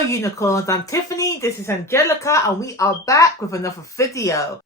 Hello unicorns, I'm Tiffany, this is Angelica, and we are back with another video.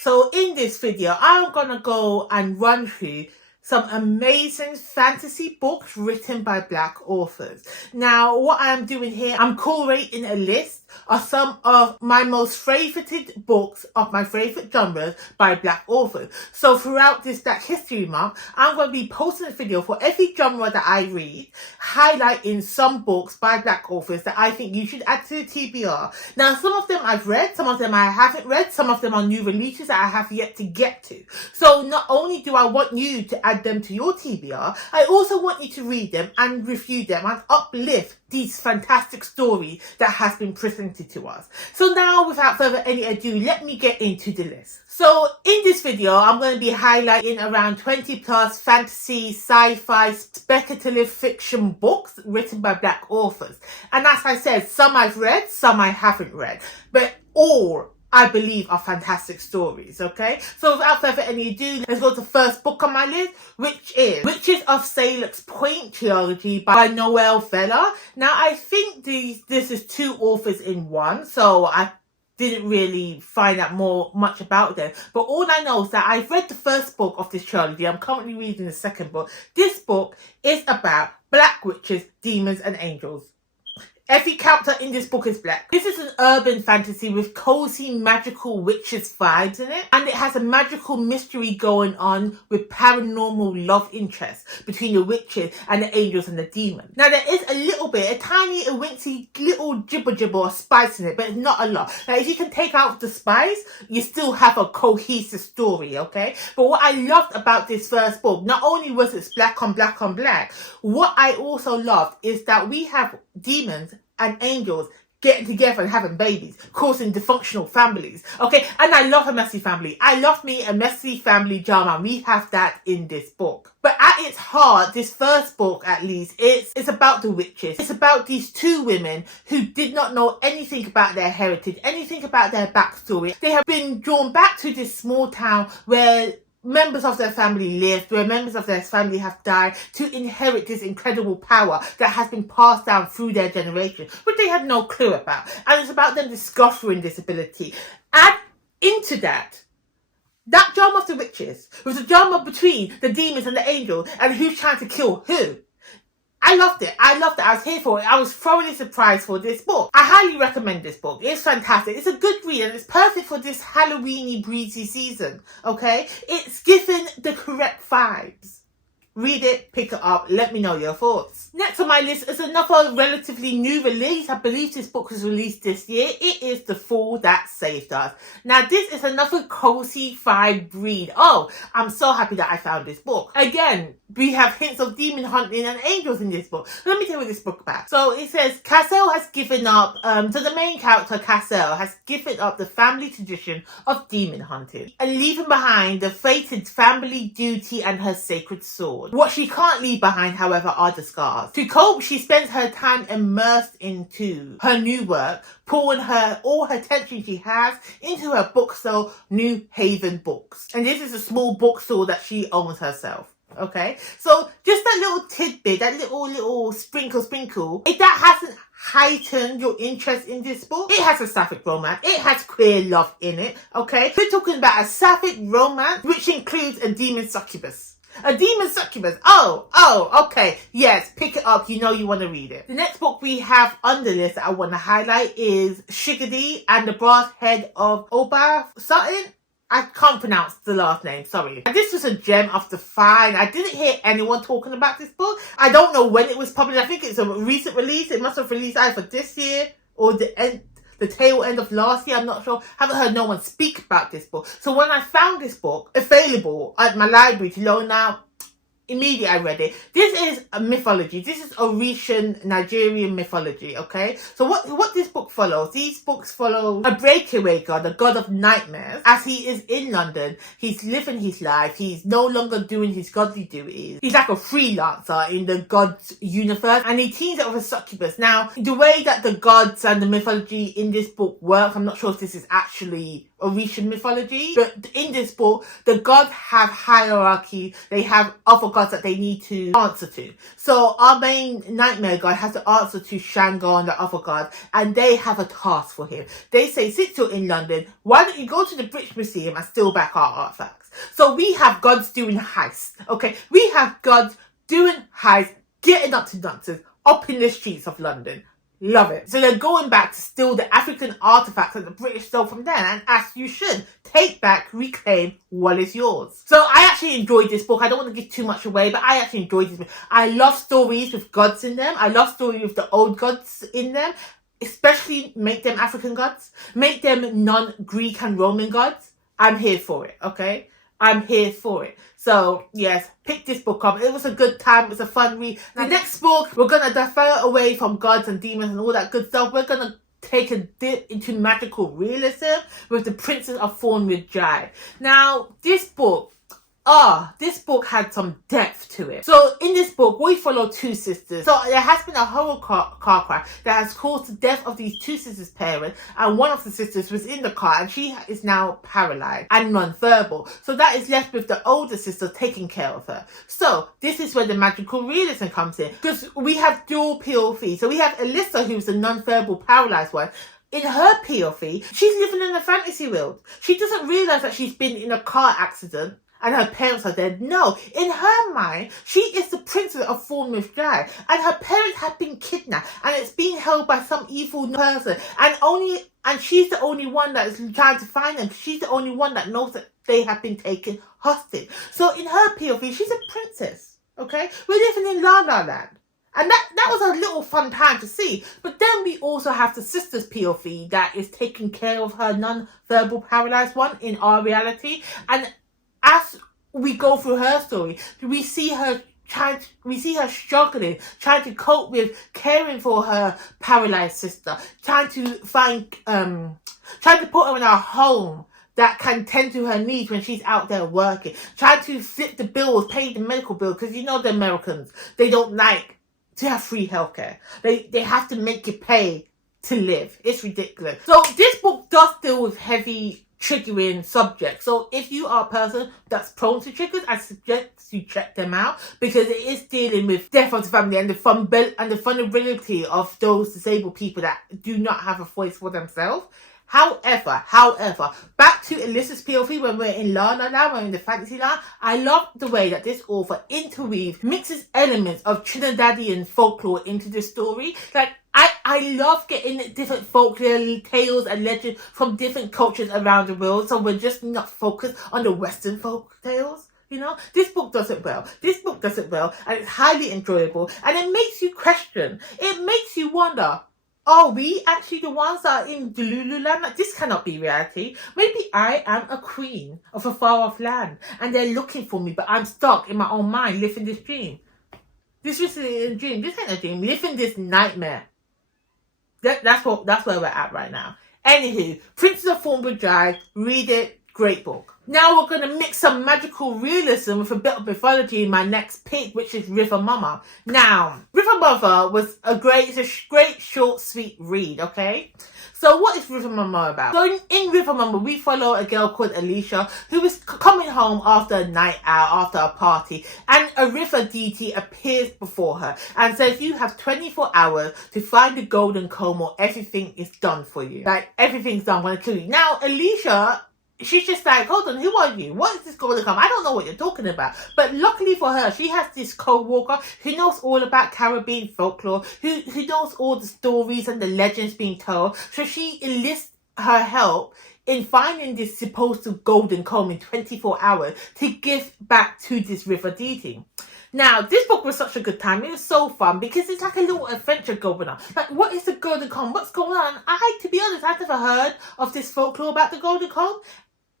So in this video, I'm gonna go and run through some amazing fantasy books written by Black authors. Now, what I'm doing here, I'm curating a list of some of my most favorited books of my favorite genres by Black authors. So throughout this Black History Month, I'm going to be posting a video for every genre that I read, highlighting some books by Black authors that I think you should add to the TBR. Now, some of them I've read, some of them I haven't read, some of them are new releases that I have yet to get to. So not only do I want you to add them to your TBR, I also want you to read them and review them and uplift these fantastic stories that has been presented to us. So now, without further any ado, let me get into the list. So in this video, I'm going to be highlighting around 20 plus fantasy, sci-fi, speculative fiction books written by Black authors. And as I said, some I've read, some I haven't read, but all I believe are fantastic stories, okay? So without further any ado, let's go to the first book on my list, which is Witches of SALIX POINTE trilogy by Noelle Vella. Now, I think this is two authors in one, so I didn't really find out much about them. But all I know is that I've read the first book of this trilogy. I'm currently reading the second book. This book is about black witches, demons, and angels. Every character in this book is black. This is an urban fantasy with cozy magical witches vibes in it. And it has a magical mystery going on with paranormal love interest between the witches and the angels and the demons. Now there is a little bit, a tiny, a wincy little jibber or spice in it, but it's not a lot. Now if you can take out the spice, you still have a cohesive story, okay? But what I loved about this first book, not only was it black on black on black, what I also loved is that we have demons and angels getting together and having babies, causing dysfunctional families, okay? And I love a messy family. I love me a messy family drama, and we have that in this book. But at its heart, this first book, at least, it's about the witches. It's about these two women who did not know anything about their heritage, anything about their backstory. They have been drawn back to this small town where members of their family lived, where members of their family have died, to inherit this incredible power that has been passed down through their generation, which they had no clue about. And it's about them discovering this ability. Add into that drama of the witches, with the drama between the demons and the angels, and who's trying to kill who. I loved it. I was here for it. I was thoroughly surprised for this book. I highly recommend this book. It's fantastic. It's a good read and it's perfect for this Halloweeny breezy season, okay? It's given the correct vibes. Read it, pick it up, let me know your thoughts. Next on my list is another relatively new release. I believe this book was released this year. It is The Fool That Saved Us. Now, this is another cozy vibe read. Oh, I'm so happy that I found this book. Again, we have hints of demon hunting and angels in this book. Let me tell you this book about. So it says, Cassel has given up, so the main character, Cassel, has given up the family tradition of demon hunting and leaving behind the fated family duty and her sacred sword. What she can't leave behind, however, are the scars. To cope, she spends her time immersed into her new work, pouring all her attention she has into her bookstore, New Haven Books. And this is a small bookstore that she owns herself. Okay, so just that little tidbit, that little sprinkle, if that hasn't heightened your interest in this book, it has a sapphic romance, it has queer love in it, okay? We're talking about a sapphic romance, which includes a demon succubus. A demon succubus. Oh, okay. Yes, pick it up. You know you want to read it. The next book we have on the list that I want to highlight is SHIGIDI and the Brass Head of Obalufon. I can't pronounce the last name, sorry. This was a gem of the fine. I didn't hear anyone talking about this book. I don't know when it was published. I think it's a recent release. It must have released either this year or the tail end of last year. I'm not sure. Haven't heard no one speak about this book. So when I found this book available at my library to loan out, immediately I read it. This is a mythology. This is Orishan Nigerian mythology, okay? So what this book follows, these books follow a breakaway god, a god of nightmares. As he is in London, he's living his life. He's no longer doing his godly duties. He's like a freelancer in the god's universe, and he teams up with a succubus. Now, the way that the gods and the mythology in this book work, I'm not sure if this is actually Orisha mythology. But in this book, the gods have hierarchy. They have other gods that they need to answer to. So our main nightmare god has to answer to Shango and the other gods, and they have a task for him. They say, since you're in London, why don't you go to the British Museum and steal back our artifacts? So we have gods doing heists, okay? We have gods doing heists, getting up to nonsense, up in the streets of London. Love it. So they're going back to steal the African artifacts that the British stole from them. And as you should, take back, reclaim what is yours. So I actually enjoyed this book. I don't want to give too much away, but I actually enjoyed this book. I love stories with gods in them. I love stories with the old gods in them. Especially make them African gods. Make them non-Greek and Roman gods. I'm here for it, okay? I'm here for it. So, yes, pick this book up. It was a good time. It was a fun read. The next book, we're going to defer away from gods and demons and all that good stuff. We're going to take a dip into magical realism with The Princess of Thornwood Drive. Now, this book had some depth to it. So in this book, we follow two sisters. So there has been a horrible car crash that has caused the death of these two sisters' parents, and one of the sisters was in the car and she is now paralyzed and non-verbal. So that is left with the older sister taking care of her. So this is where the magical realism comes in, because we have dual POV. So we have Alyssa, who's the non-verbal paralyzed one. In her POV, she's living in a fantasy world. She doesn't realize that she's been in a car accident and her parents are dead. No, in her mind, she is the princess of Thornwood Drive, and her parents have been kidnapped, and it's being held by some evil person, and she's the only one that is trying to find them. She's the only one that knows that they have been taken hostage. So in her POV, she's a princess. Okay, we're living in La La Land. And that was a little fun time to see. But then we also have the sister's POV that is taking care of her non-verbal paralyzed one in our reality. And as we go through her story, we see her struggling, trying to cope with caring for her paralyzed sister, trying to put her in a home that can tend to her needs when she's out there working, trying to flip the bills, pay the medical bill, because you know the Americans, they don't like to have free healthcare. They have to make you pay to live. It's ridiculous. So this book does deal with heavy triggering subjects. So if you are a person that's prone to triggers, I suggest you check them out, because it is dealing with death of the family and the vulnerability of those disabled people that do not have a voice for themselves. However, back to Alyssa's POV when we're in La La Land, we're in the fantasy land. I love the way that this author mixes elements of Trinidadian folklore into the story. Like, I love getting different folklore tales and legends from different cultures around the world, so we're just not focused on the Western folk tales. You know, this book does it well. And it's highly enjoyable, and it makes you question. It makes you wonder, are we actually the ones that are in Delulu land? Like, this cannot be reality. Maybe I am a queen of a far-off land, and they're looking for me, but I'm stuck in my own mind, living this dream. This isn't a dream. This ain't a dream. Living this nightmare. That's where we're at right now. Anywho, Princess of Thornwood Drive, read it. Great book. Now we're going to mix some magical realism with a bit of mythology in my next pick, which is River Mama. Now, River Mama was a great short, sweet read, okay? So what is River Mama about? So in River Mama, we follow a girl called Alicia who is coming home after a night out, after a party, and a river deity appears before her and says, you have 24 hours to find the golden comb or everything is done for you. Like, everything's done, I'm going to kill you. Now, Alicia, she's just like, hold on, who are you? What is this golden comb? I don't know what you're talking about. But luckily for her, she has this co-worker who knows all about Caribbean folklore, who knows all the stories and the legends being told. So she enlists her help in finding this supposed golden comb in 24 hours to give back to this river deity. Now, this book was such a good time. It was so fun because it's like a little adventure going on. Like, what is the golden comb? What's going on? To be honest, I've never heard of this folklore about the golden comb.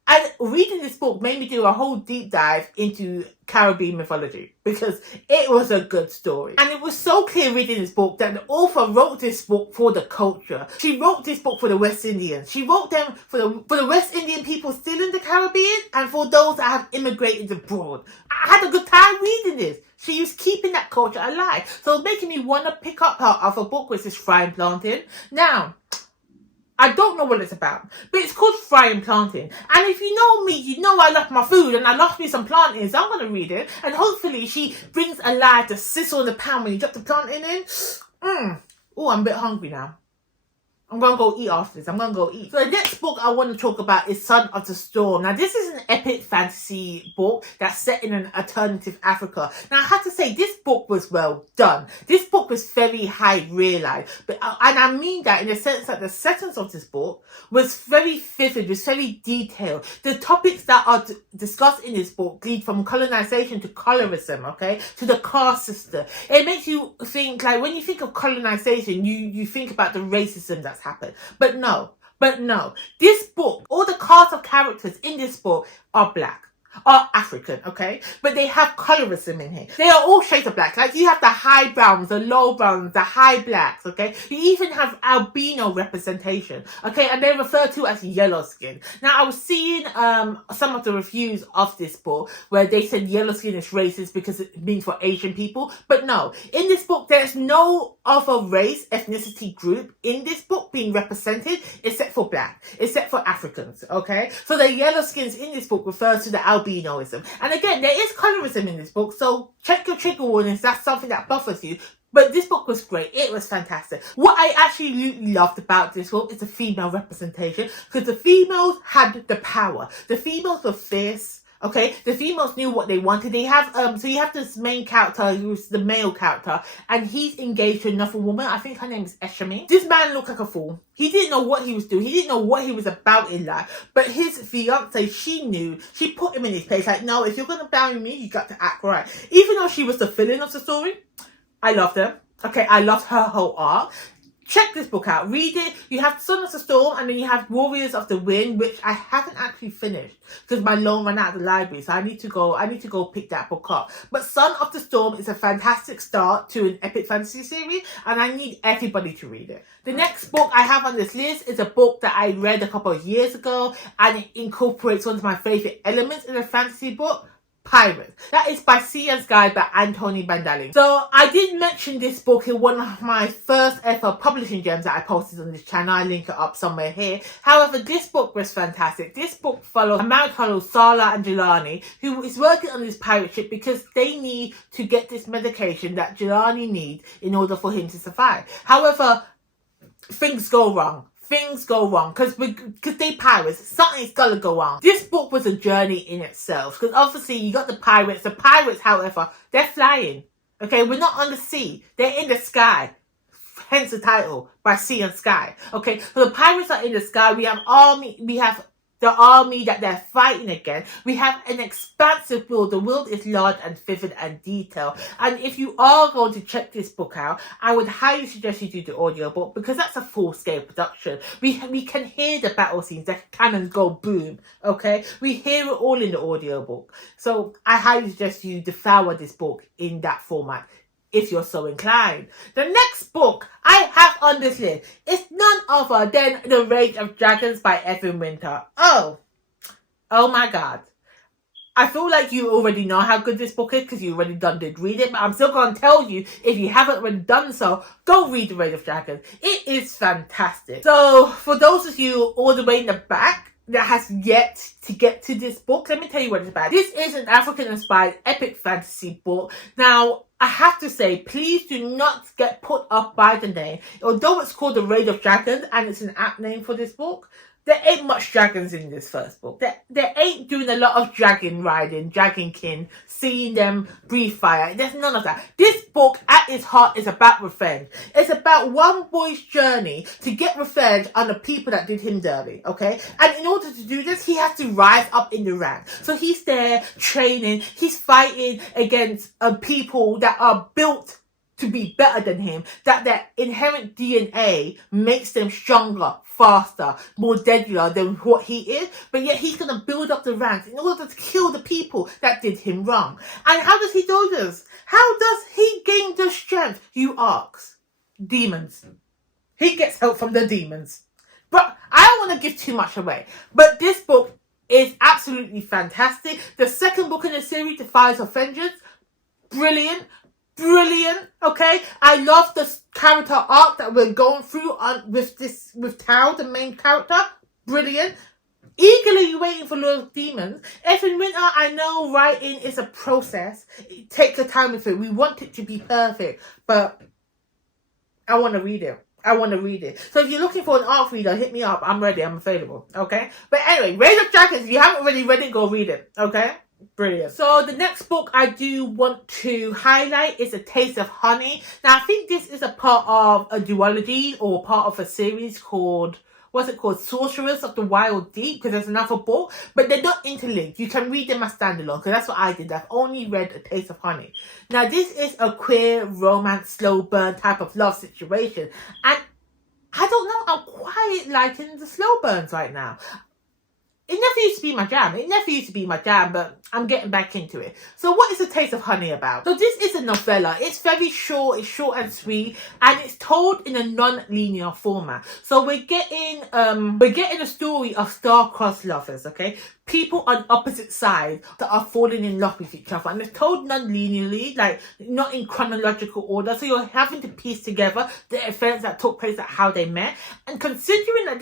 And reading this book made me do a whole deep dive into Caribbean mythology because it was a good story. And it was so clear reading this book that the author wrote this book for the culture. She wrote this book for the West Indians. She wrote them for the West Indian people still in the Caribbean and for those that have immigrated abroad. I had a good time reading this. She was keeping that culture alive. So making me want to pick up her other book, which is Frying Planting. Now, I don't know what it's about, but it's called Frying Planting. And if you know me, you know I love my food and I love me some plantain, so I'm going to read it. And hopefully she brings alive the sizzle in the pan when you drop the plantain in. Oh, I'm a bit hungry now. I'm going to go eat after this. I'm going to go eat. So the next book I want to talk about is Son of the Storm. Now, this is an epic fantasy book that's set in an alternative Africa. Now, I have to say, this book was well done. This book was very high realized. And I mean that in the sense that the settings of this book was very vivid, was very detailed. The topics that are discussed in this book lead from colonization to colorism, okay, to the caste system. It makes you think, like, when you think of colonization, you think about the racism that's happened. But no. This book, all the cast of characters in this book are black, are African, okay? But they have colorism in here. They are all shades of black. Like, you have the high browns, the low browns, the high blacks, okay? You even have albino representation, okay? And they're referred to as yellow skin. Now, I was seeing some of the reviews of this book where they said yellow skin is racist because it means for Asian people. But no, in this book, there's no other race, ethnicity group in this book being represented except for black, except for Africans, okay? So the yellow skins in this book refers to the albinoism. And again, there is colorism in this book, so check your trigger warnings. That's something that bothers you. But this book was great. It was fantastic. What I actually loved about this book is the female representation, because the females had the power. The females were fierce. Okay, the females knew what they wanted. They have so you have this main character who's the male character, and he's engaged to another woman. I think her name is Eshami. This man looked like a fool. He didn't know what he was doing. He didn't know what he was about in life. But his fiance, she knew. She put him in his place. Like, no, if you're gonna marry me, you got to act right. Even though she was the villain of the story, I loved her. Okay, I loved her whole arc. Check this book out. Read it. You have Son of the Storm, and then you have Warriors of the Wind, which I haven't actually finished because my loan ran out of the library. So I need to go pick that book up. But Son of the Storm is a fantastic start to an epic fantasy series, and I need everybody to read it. The next book I have on this list is a book that I read a couple of years ago, and it incorporates one of my favorite elements in a fantasy book: Pirates. That is by Sea and Sky by Antoine Bandele. So I did mention this book in one of my first ever publishing gems that I posted on this channel. I link it up somewhere here. However, this book was fantastic. This book follows a man called Sala and Jelani, who is working on this pirate ship because they need to get this medication that Jelani needs in order for him to survive. However, things go wrong. Things go wrong because they pirates. Something's gotta go on. This book was a journey in itself because obviously you got the pirates. The pirates, however, they're flying. Okay, we're not on the sea. They're in the sky. Hence the title, by Sea and Sky. Okay, so the pirates are in the sky. We have the army that they're fighting against. We have an expansive world. The world is large and vivid and detailed. And if you are going to check this book out, I would highly suggest you do the audiobook because that's a full-scale production. We can hear the battle scenes, the cannons go boom, okay? We hear it all in the audiobook. So I highly suggest you devour this book in that format, if you're so inclined. The next book I have on this list is none other than The Rage of Dragons by Reid-Benta. Oh my god. I feel like you already know how good this book is because you already did read it, but I'm still going to tell you, if you haven't already done so, go read The Rage of Dragons. It is fantastic. So, for those of you all the way in the back that has yet to get to this book, let me tell you what it's about. This is an African-inspired epic fantasy book. Now, I have to say, please do not get put off by the name. Although it's called The Rage of Dragons and it's an apt name for this book, there ain't much dragons in this first book. There ain't doing a lot of dragon riding, dragon kin, seeing them breathe fire. There's none of that. This book, at its heart, is about revenge. It's about one boy's journey to get revenge on the people that did him dirty, okay? And in order to do this, he has to rise up in the ranks. So he's there training. He's fighting against people that are built to be better than him, that their inherent DNA makes them stronger, faster, more deadlier than what he is, but yet he's going to build up the ranks in order to kill the people that did him wrong. And how does he do this? How does he gain the strength, you ask? Demons. He gets help from the demons. But I don't want to give too much away, but this book is absolutely fantastic. The second book in the series, The Fires of Vengeance, brilliant. brilliant, okay? I love the character arc that we're going through with Tao, the main character. Brilliant. Eagerly waiting for Lord of Demons. Every winter, I know writing is a process. It takes a time with it. We want it to be perfect, but I want to read it. I want to read it. So if you're looking for an art reader, hit me up. I'm ready. I'm available. Okay? But anyway, Raid of Dragons, if you haven't already read it, go read it. Okay? Brilliant. So the next book I do want to highlight is A Taste of Honey. Now, I think this is a part of a duology or part of a series called, what's it called? Sorcerers of the Wildeeps, because there's another book, but they're not interlinked. You can read them as standalone, because that's what I did. I've only read A Taste of Honey. Now, this is a queer romance, slow burn type of love situation. And I don't know, I'm quite liking the slow burns right now. It never used to be my jam. It never used to be my jam, but I'm getting back into it. So what is A Taste of Honey about? So this is a novella. It's very short. It's short and sweet, and it's told in a non-linear format. So we're getting a story of star-crossed lovers, okay? People on opposite sides that are falling in love with each other, and it's told non-linearly, like not in chronological order. So you're having to piece together the events that took place, at how they met. And considering that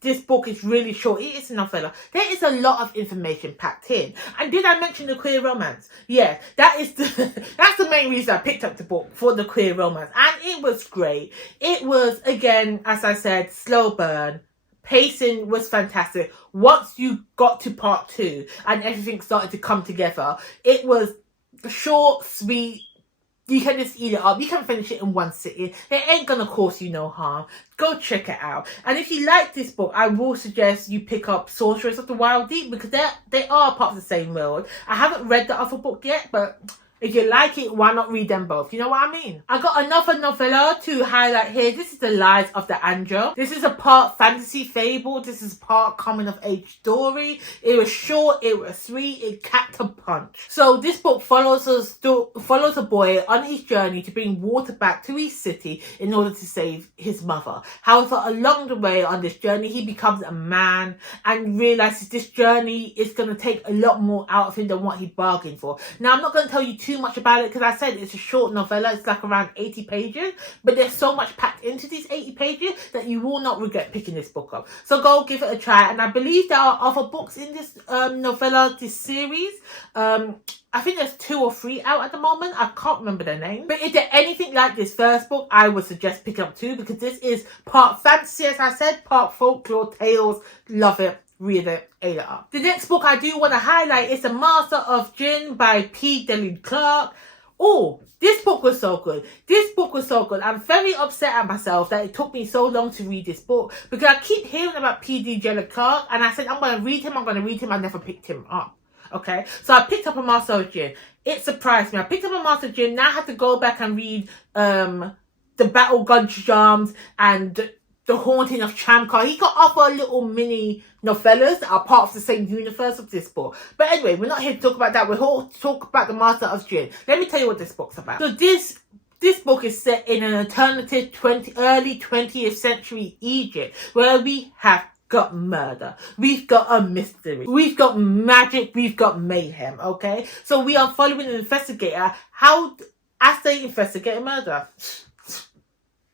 this book is really short, it is a novella. There is a lot of information packed in. And did I mention the queer romance? Yeah, that's the main reason I picked up the book, for the queer romance, and it was great. It was, again, as I said, slow burn. Pacing was fantastic. Once you got to part 2 and everything started to come together, it was short, sweet. You can just eat it up. You can finish it in one sitting. It ain't gonna cause you no harm. Go check it out. And if you like this book, I will suggest you pick up Sorcerers of the Wildeeps, because they are part of the same world. I haven't read the other book yet, but if you like it, why not read them both? You know what I mean? I got another novella to highlight here. This is The Lies of the Angel. This is a part fantasy fable. This is part coming of age story. It was short, it was sweet, it packed a punch. So this book follows a boy on his journey to bring water back to his city in order to save his mother. However, along the way on this journey, he becomes a man and realizes this journey is going to take a lot more out of him than what he bargained for. Now, I'm not going to tell you too much about it, because I said it's a short novella. It's like around 80 pages, but there's so much packed into these 80 pages that you will not regret picking this book up. So go give it a try. And I believe there are other books in this novella, this series. I think there's 2 or 3 out at the moment. I can't remember their name. But if they're anything like this first book, I would suggest picking up 2, because this is part fantasy, as I said, part folklore tales. Love it. Read it, ate it up. The next book I do want to highlight is The Master of Jinn by P. Deli Clark. Oh, this book was so good. This book was so good. I'm very upset at myself that it took me so long to read this book, because I keep hearing about P.D. Deli Clark, and I said, I'm going to read him. I never picked him up. Okay, so I picked up A Master of Jinn. It surprised me. I picked up A Master of Jinn. Now I have to go back and read The Battle Gun Charms and The Haunting of Chamkar. He got other little mini novellas that are part of the same universe of this book. But anyway, we're not here to talk about that. We're here to talk about The Master of Jinn. Let me tell you what this book's about. So this book is set in an alternative early 20th century Egypt, where we have got murder, we've got a mystery, we've got magic, we've got mayhem, okay? So we are following an investigator, as they investigate a murder.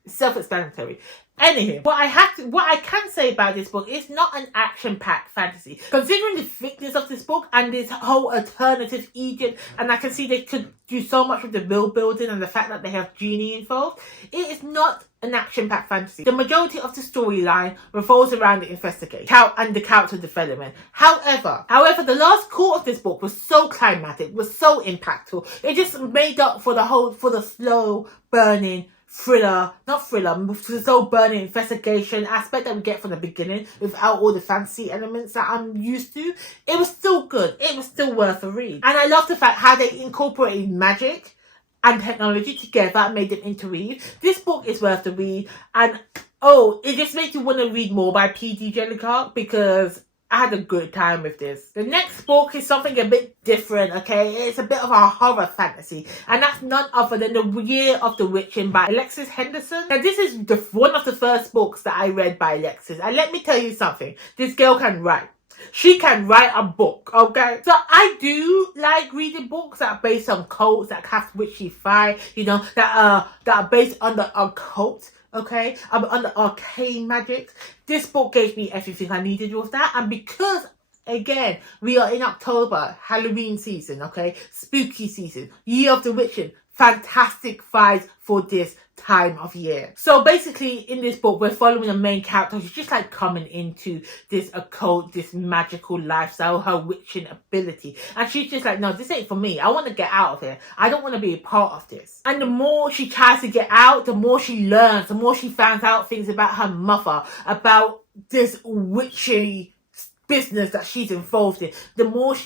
Self-explanatory. Anywho, what I can say about this book, it's not an action-packed fantasy. Considering the thickness of this book and this whole alternative Egypt, and I can see they could do so much with the world building and the fact that they have genie involved, it is not an action-packed fantasy. The majority of the storyline revolves around the investigation and the character development. However, the last quarter of this book was so climatic, was so impactful. It just made up for the slow burning slow burning investigation aspect that we get from the beginning without all the fancy elements that I'm used to. It was still good. It was still worth a read. And I love the fact how they incorporated magic and technology together and made them interweave. This book is worth the read, and it just makes you want to read more by P.D. Deli Clark, because I had a good time with this. The next book is something a bit different, okay? It's a bit of a horror fantasy, and that's none other than The Year of the Witching by Alexis Henderson. Now, this is one of the first books that I read by Alexis, and let me tell you something. This girl can write. She can write a book, okay? So I do like reading books that are based on cults, that have witchy fire, you know, that are based on the occult, okay? Under arcane magic. This book gave me everything I needed with that, and because again, we are in October, Halloween season, okay? Spooky season, Year of the Witching. Fantastic vibes for this time of year. So basically, in this book, we're following the main character. She's just like coming into this occult, this magical lifestyle, her witching ability. And she's just like, no, this ain't for me. I want to get out of here. I don't want to be a part of this. And the more she tries to get out, the more she learns, the more she finds out things about her mother, about this witchy business that she's involved in, the more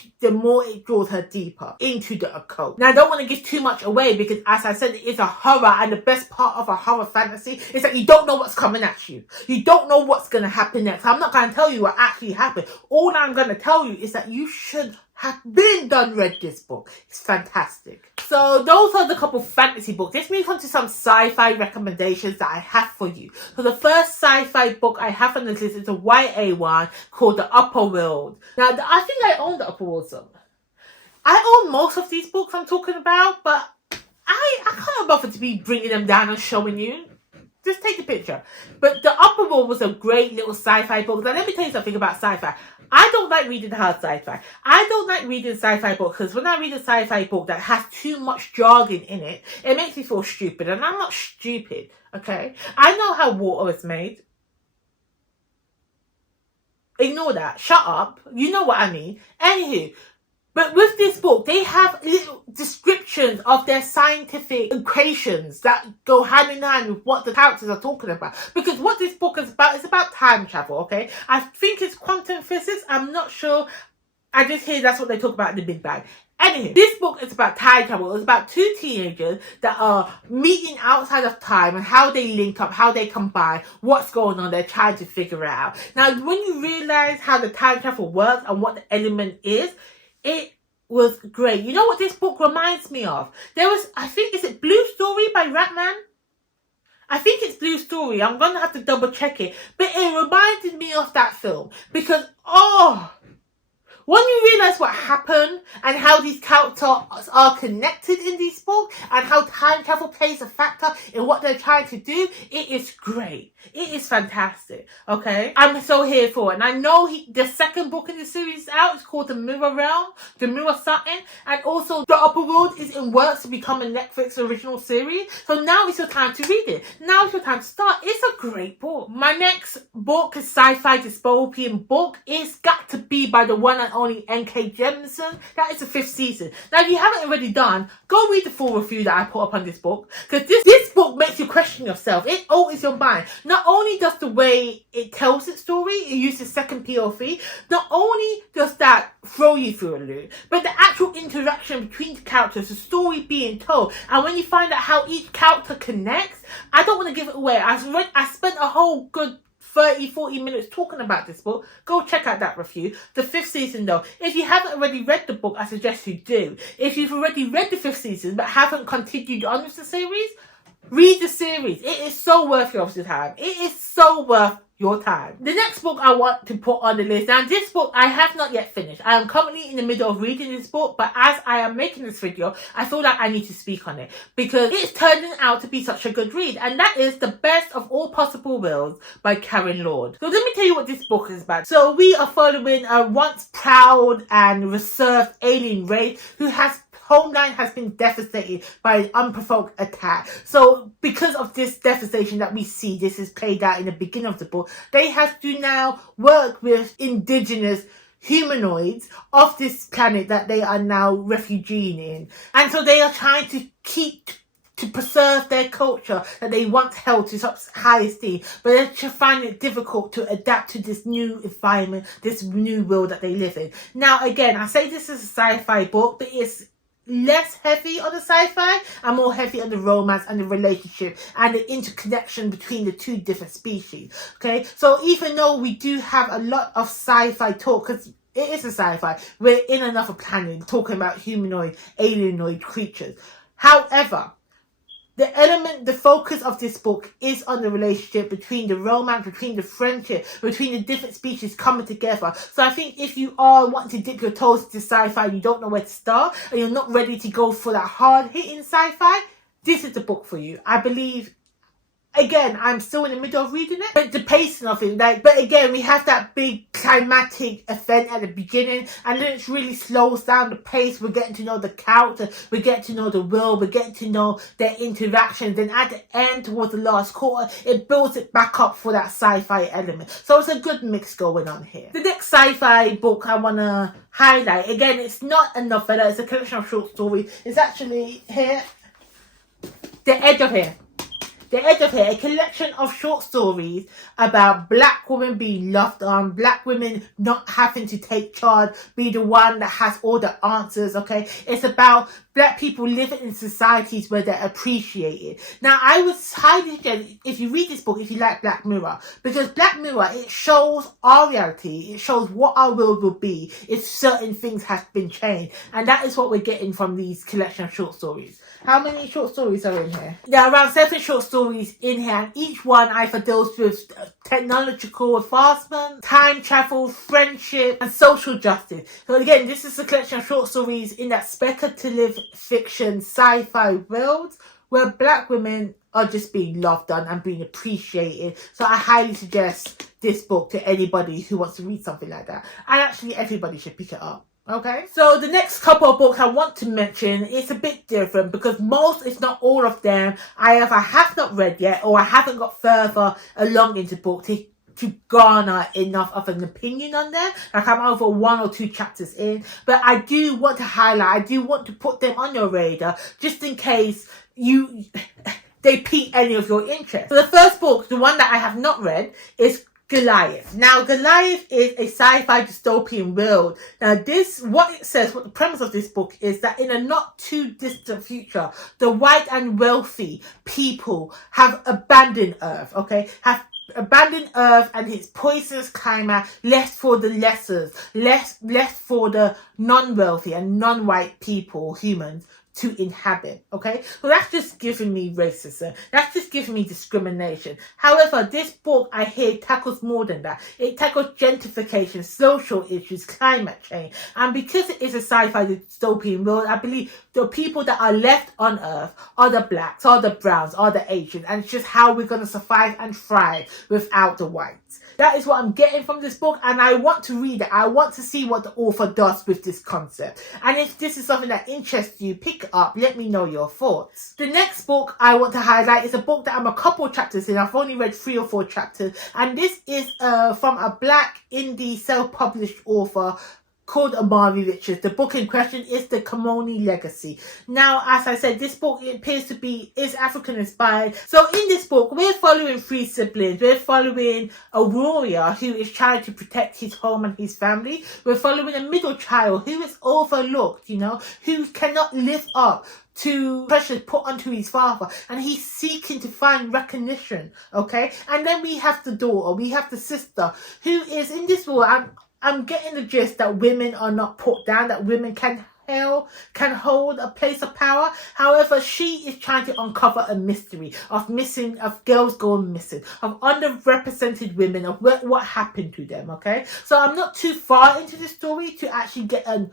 it draws her deeper into the occult. Now, I don't want to give too much away because, as I said, it is a horror, and the best part of a horror fantasy is that you don't know what's coming at you. You don't know what's going to happen next. I'm not going to tell you what actually happened. All I'm going to tell you is that you should have been done read this book. It's fantastic. So those are the couple fantasy books. Let's move on to some sci-fi recommendations that I have for you. So the first sci-fi book I have on this list is a YA one called The Upper World. Now, I think I own The Upper World somewhere. I own most of these books I'm talking about, but I can't bother to be bringing them down and showing you. Just take the picture. But The Upper World was a great little sci-fi book. Now, let me tell you something about sci-fi. I don't like reading hard sci-fi. I don't like reading sci-fi books because when I read a sci-fi book that has too much jargon in it, it makes me feel stupid. And I'm not stupid, okay? I know how water is made. Ignore that. Shut up. You know what I mean. Anywho, but with this book, they have little descriptions of their scientific equations that go hand in hand with what the characters are talking about. Because what this book is about time travel, okay? I think it's quantum physics. I'm not sure. I just hear that's what they talk about in the Big Bang. Anyway, this book is about time travel. It's about two teenagers that are meeting outside of time and how they link up, how they combine, what's going on. They're trying to figure it out. Now, when you realize how the time travel works and what the element is, it was great. You know what this book reminds me of? There was, I think, is it Blue Story by Ratman? I think it's Blue Story. I'm going to have to double check it. But it reminded me of that film. Because, when you realise what happened and how these characters are connected in this book and how time travel plays a factor in what they're trying to do, it is great. It is fantastic, okay? I'm so here for it. And I know the second book in the series is out. It's called The Mirror Realm, The Mirror Something. And also The Upper World is in works to become a Netflix original series. So now is your time to read it. Now is your time to start. It's a great book. My next book is sci-fi dystopian book. It's got to be by the one and only N.K. Jemisin. That is the 5th season. Now, if you haven't already done, go read the full review that I put up on this book. Because this book makes you question yourself. It alters your mind. Not only does the way it tells its story, it uses second POV, not only does that throw you through a loop, but the actual interaction between the characters, the story being told, and when you find out how each character connects, I don't want to give it away. I spent a whole good 30-40 minutes talking about this book. Go check out that review. The 5th season though, if you haven't already read the book, I suggest you do. If you've already read the 5th season but haven't continued on with the series, read the series. It is so worth your time. It is so worth your time. The next book I want to put on the list. Now, this book I have not yet finished. I am currently in the middle of reading this book, but as I am making this video, I feel like I need to speak on it because it's turning out to be such a good read, and that is The Best of All Possible Worlds by Karen Lord. So let me tell you what this book is about. So we are following a once proud and reserved alien race who homeland has been devastated by an unprovoked attack. So because of this devastation that we see, this is played out in the beginning of the book, they have to now work with indigenous humanoids of this planet that they are now refugeeing in. And so they are trying to preserve their culture that they once held to such high esteem, but they just find it difficult to adapt to this new environment, this new world that they live in. Now, again, I say this is a sci-fi book, but it's less heavy on the sci-fi and more heavy on the romance and the relationship and the interconnection between the two different species. Okay, so even though we do have a lot of sci-fi talk, because it is a sci-fi, we're in another planet talking about humanoid, alienoid creatures. However, the focus of this book is on the relationship between the romance, between the friendship, between the different species coming together. So I think if you are wanting to dip your toes into sci-fi, you don't know where to start, and you're not ready to go for that hard-hitting sci-fi, this is the book for you. I believe. Again, I'm still in the middle of reading it, but the pacing of it, but again, we have that big climatic event at the beginning, and then it really slows down the pace. We're getting to know the character, we're getting to know the world, we're getting to know their interactions, then at the end, towards the last quarter, it builds it back up for that sci-fi element. So it's a good mix going on here. The next sci-fi book I want to highlight, again, it's not a novella, it's a collection of short stories. It's actually here, The Edge of Here. The Edge of Here, a collection of short stories about black women being loved on, black women not having to take charge, be the one that has all the answers, okay? It's about black people living in societies where they're appreciated. Now, I would highly suggest, if you read this book, if you like Black Mirror, because Black Mirror, it shows our reality, it shows what our world will be if certain things have been changed. And that is what we're getting from these collection of short stories. How many short stories are in here? There are around 7 short stories in here, and each one either deals with technological advancement, time travel, friendship, and social justice. So again, this is a collection of short stories in that speculative fiction sci-fi world where black women are just being loved on and being appreciated. So I highly suggest this book to anybody who wants to read something like that. And actually, everybody should pick it up. Okay, so the next couple of books I want to mention is a bit different because most, if not all of them, I either have not read yet or I haven't got further along into book to garner enough of an opinion on them. Like I'm over 1 or 2 chapters in, but I do want to highlight, I do want to put them on your radar just in case they pique any of your interest. So the first book, the one that I have not read, is Goliath. Now, Goliath is a sci-fi dystopian world. Now, what the premise of this book is that in a not too distant future, the white and wealthy people have abandoned Earth, okay? Have abandoned Earth and its poisonous climate, left for the lessers, left for the non-wealthy and non-white people, humans, to inhabit, okay? So that's just giving me racism. That's just giving me discrimination. However, this book, I hear, tackles more than that. It tackles gentrification, social issues, climate change. And because it is a sci-fi dystopian world, I believe the people that are left on Earth are the blacks, are the browns, are the Asians. And it's just how we're going to survive and thrive without the whites. That is what I'm getting from this book, and I want to read it. I want to see what the author does with this concept. And if this is something that interests you, pick it up. Let me know your thoughts. The next book I want to highlight is a book that I'm a couple of chapters in. I've only read 3 or 4 chapters. And this is from a black indie self-published author called Amari Richards. The book in question is The Kamoni Legacy. Now, as I said, this book appears to be African inspired. So in this book, we're following 3 siblings. We're following a warrior who is trying to protect his home and his family. We're following a middle child who is overlooked, who cannot live up to pressure put onto his father, and he's seeking to find recognition, okay? And then we have the daughter, we have the sister, who is in this world. I'm getting the gist that women are not put down, that women can hold a place of power. However, she is trying to uncover a mystery of girls going missing, of underrepresented women, of what happened to them, okay? So I'm not too far into the story to actually get a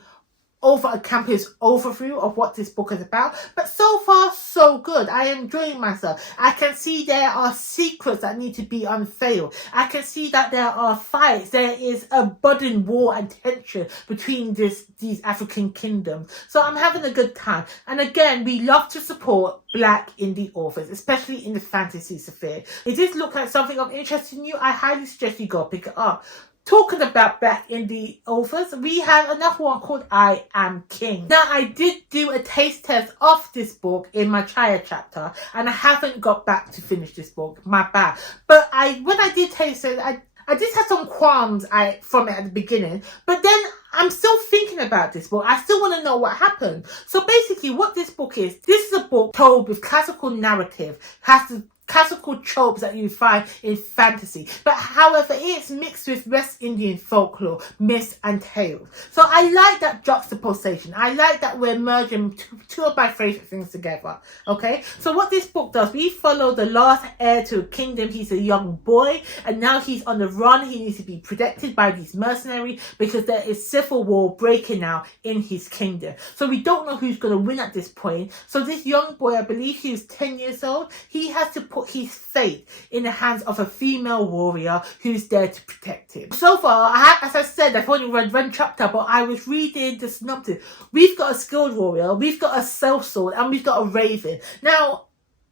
campus overview of what this book is about, but so far so good. I am enjoying myself. I can see there are secrets that need to be unveiled. I can see that there are fights. There is a budding war and tension between these African kingdoms. So I'm having a good time. And again, we love to support black indie authors, especially in the fantasy sphere. If this looks like something of interest to you, I highly suggest you go pick it up. Talking about black indie authors, we have another one called I Am King. Now, I did do a taste test of this book in my Chaya chapter, and I haven't got back to finish this book. My bad. But when I did taste it, I did have some qualms from it at the beginning, but then I'm still thinking about this book. I still want to know what happened. So basically what this book is a book told with classical narrative, has the classical tropes that you find in fantasy. But however, it's mixed with West Indian folklore, myths and tales. So I like that juxtaposition. I like that we're merging two of my favourite things together. Okay, so what this book does, we follow the last heir to a kingdom. He's a young boy and now he's on the run. He needs to be protected by these mercenaries because there is civil war breaking out in his kingdom. So we don't know who's going to win at this point. So this young boy, I believe he was 10 years old, he has to put his fate in the hands of a female warrior who's there to protect him. So far, as I said, I've only read one chapter, but I was reading the synopsis. We've got a skilled warrior, we've got a sellsword, and we've got a raven. Now,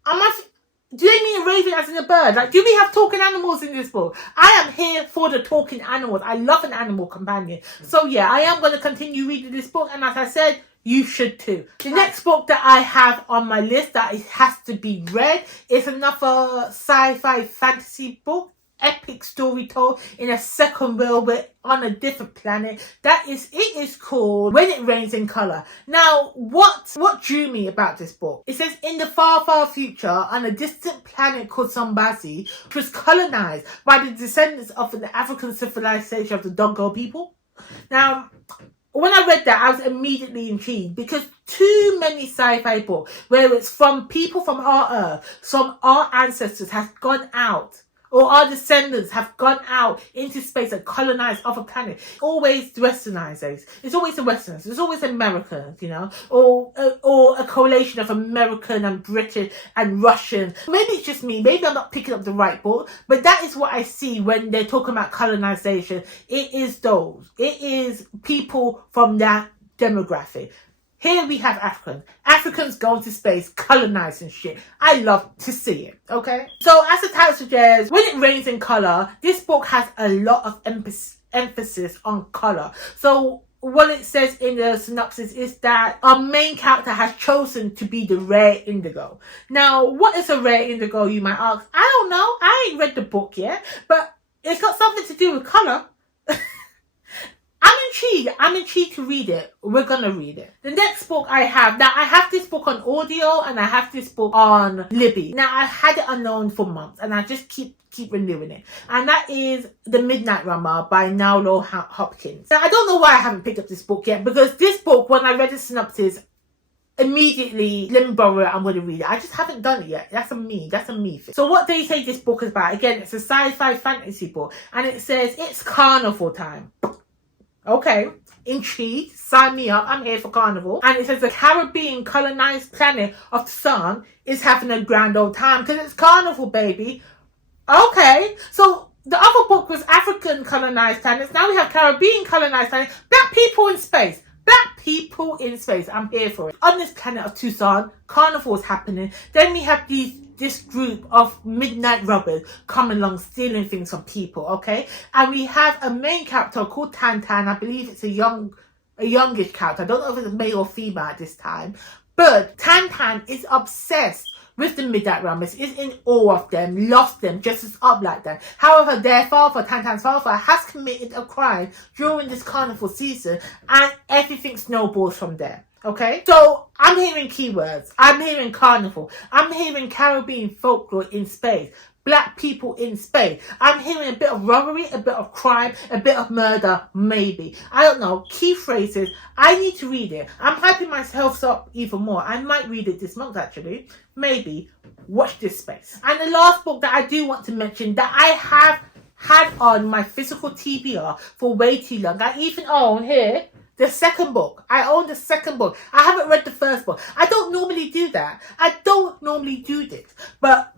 do they mean a raven as in a bird? Like, do we have talking animals in this book? I am here for the talking animals. I love an animal companion. So yeah, I am going to continue reading this book, and as I said, you should too. The next book that I have on my list that it has to be read is another sci-fi fantasy book. Epic story told in a second world, but on a different planet. It is called When It Rains in Colour. Now, what drew me about this book? It says, in the far, far future, on a distant planet called Sombazi, which was colonised by the descendants of the African civilization of the Dongo people. Now, when I read that, I was immediately intrigued because too many sci-fi books where it's from people from our Earth, some our ancestors have gone out, or our descendants have gone out into space and colonized other planets. Always the westernizers. It's always the Westerners. It's always Americans, you know, or a collation of American and British and Russian. Maybe it's just me. Maybe I'm not picking up the right book, but that is what I see when they're talking about colonization. It is those. It is people from that demographic. Here we have Africans going to space, colonizing shit. I love to see it, okay? So as the title suggests, When It Rains in Colour, this book has a lot of emphasis on colour. So what it says in the synopsis is that our main character has chosen to be the rare indigo. Now, what is a rare indigo, you might ask? I don't know. I ain't read the book yet, but it's got something to do with colour. I'm intrigued to read it. We're gonna read it. The next book I have, now I have this book on audio and I have this book on Libby. Now I've had it unknown for months and I just keep renewing it. And that is The Midnight Runner by Noelle Hopkins. Now I don't know why I haven't picked up this book yet, because this book, when I read the synopsis, immediately, let me borrow it, I'm going to read it. I just haven't done it yet. That's a me thing. So what they say this book is about, again, it's a sci-fi fantasy book and it says it's carnival time. Okay, intrigued, sign me up, I'm here for carnival. And it says the Caribbean colonized planet of the sun is having a grand old time because it's carnival, baby. Okay, so the other book was African colonized planets. Now we have Caribbean colonized planets. Black people in space. Black people in space. I'm here for it. On this planet of Tucson, carnival is happening. Then we have this group of midnight robbers coming along stealing things from people, okay? And we have a main character called Tantan. I believe it's a youngish character. I don't know if it's male or female at this time. But Tantan is obsessed with the midnight robbers, is in awe of them, loves them, dresses up like them. However, their father, Tantan's father, has committed a crime during this carnival season and everything snowballs from there. Okay, so I'm hearing keywords. I'm hearing carnival. I'm hearing Caribbean folklore in space. Black people in space. I'm hearing a bit of robbery, a bit of crime, a bit of murder, maybe. I don't know. Key phrases. I need to read it. I'm hyping myself up even more. I might read it this month, actually. Maybe. Watch this space. And the last book that I do want to mention that I have had on my physical TBR for way too long. I even own here the second book. I own the second book. I haven't read the first book. I don't normally do that. I don't normally do this. But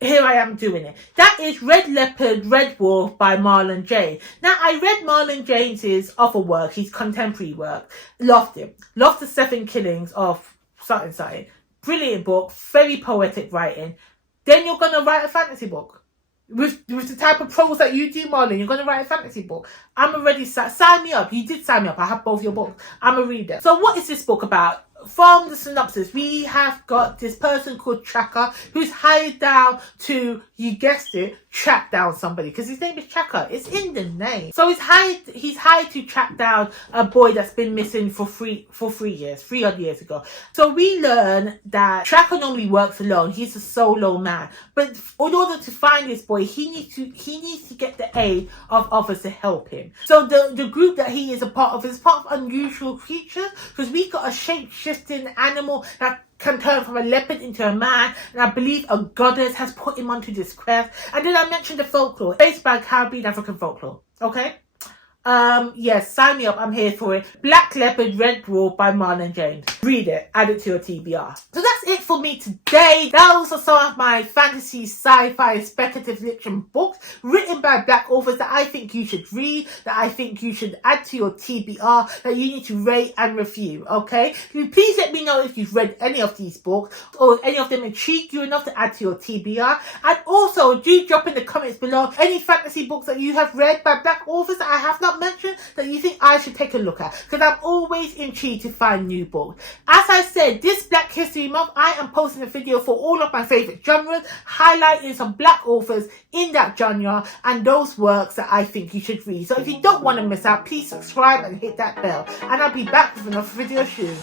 here I am doing it. That is Red Leopard, Red Wolf by Marlon James. Now, I read Marlon James's other work, his contemporary work. Loved it. Loved the 7 killings of something. Brilliant book. Very poetic writing. Then you're going to write a fantasy book. With the type of prose that you do, Marlon, you're going to write a fantasy book. I'm already sign me up. You did sign me up. I have both your books. I'm a reader. So what is this book about? from the synopsis, we have got this person called Tracker who's hired down to, you guessed it, track down somebody, because his name is Tracker. It's in the name. So he's hired to track down a boy that's been missing for 3 years, 3 odd years ago. So we learn that Tracker normally works alone. He's a solo man, but in order to find this boy, he needs to get the aid of others to help him. So the group that he is a part of is part of unusual creatures, because we got a shape-shifting animal that can turn from a leopard into a man, and I believe a goddess has put him onto this quest. And then I mentioned the folklore, based by Caribbean African folklore. Okay? Yes, sign me up, I'm here for it. Black Leopard, Red Dwarf by Marlon James. Read it, add it to your TBR. So that's it for me today. Those are some of my fantasy, sci-fi, speculative fiction books written by black authors that I think you should read, that I think you should add to your TBR, that you need to rate and review, okay? Please let me know if you've read any of these books, or any of them intrigue you enough to add to your TBR. And also, do drop in the comments below any fantasy books that you have read by black authors that I have not mentioned that you think I should take a look at, because I'm always intrigued to find new books. As I said, this Black History Month, I am posting a video for all of my favourite genres, highlighting some black authors in that genre and those works that I think you should read. So if you don't want to miss out, please subscribe and hit that bell, and I'll be back with another video soon.